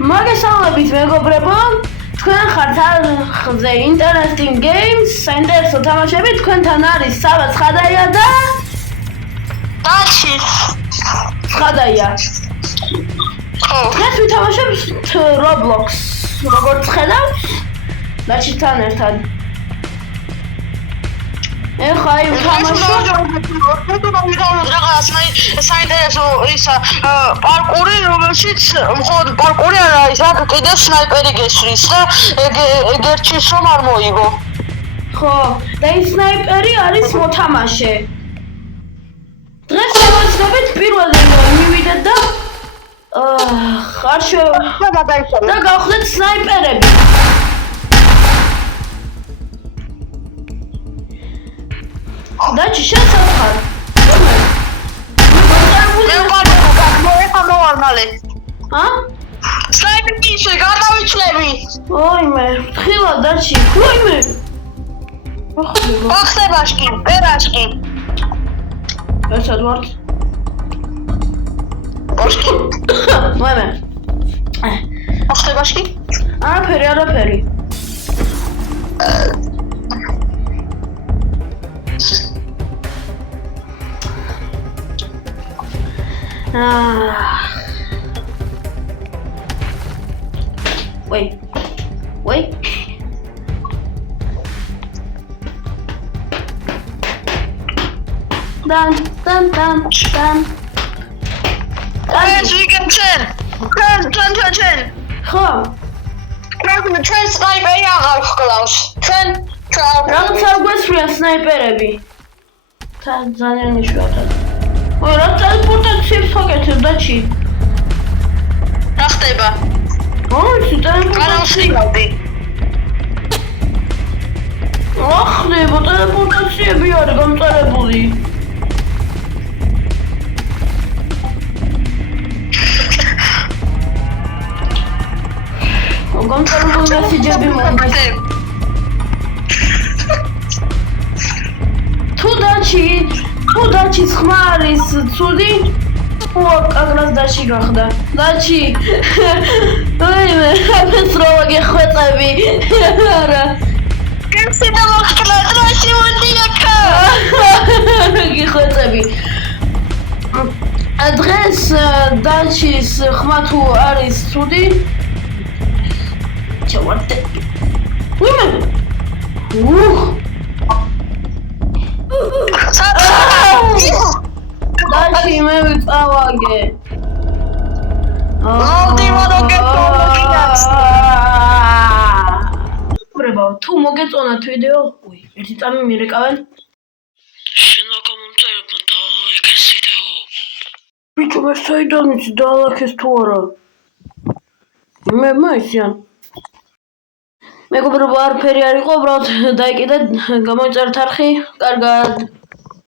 მოგესალმებით მეგობრებო, თქვენ ხართ არხზე Interesting Games, საინტერესო თამაშები, თქვენთან არის საბა ცხადაია და დაჩი. ცხადაია. დღეს ვითამაშებთ Roblox. როგორც ხედავთ, დაჩითან ერთად. ეხლა ვითამაშობთ საინტერესო ისა პარკური, რომელშიც მხოლოდ პარკური არა, ის აქ კიდევ სნაიპერი გესვრის და ეგერჩის რომ არ მოიგო. ხო, და ის სნაიპერი არის მოთამაშე. დღეს შევეცდებით პირველი მივიდეთ და და გავხდეთ სნაიპერები. დაჩი შეცახარ. სნაიპერი ისე გადავიცლები. ოიმე, ხილა დაჩი. ოიმე. ახსებაშკი, პერაშკი. ესად ვარ. ოშკი. მოიმე. ახსებაშკი? არაფერი. Wait. Done. Yes, we can turn. Turn. ხო. ჩვენ სნაიპერი აღარ ხკლავს. ჩვენ რაღაც არ გვესვია სნაიპერები. ძალიან იშვიათად. ой, რა ტელეპორტაციებს ვაკეთებ დაჩი? რა ხდება? ტელეპორტაციები. რა ხდება? ტელეპორტაციები არის გამწარებული. გამწარებული მესიჯები მომდის. თუ დაჩის ხმა არის ცუდი, აკრას დაჩი გახდა. დაჩი. ოიმე, ეს რო გეხვეწები. არა. გესინა მოხდა დროში მოდიაკა. გეხვეწები. დღეს დაჩის ხმა თუ არის ცუდი, ჩავარდე. ოიმე. დაჩი მე ვიწავაგე. თუ მოგეწონათ ვიდეო, ერთი წამი მირეკავენ. შენ გამომწერებმა დაალაიქეს ვიდეო. ბიჭო, მე საიდან ვიცი დაალაიქეს თუ არა? მე მაისიან. მეგობრებო, არაფერი არ იყო, უბრალოდ დაიკიდეთ, გამოიწერეთ არხი, კარგად.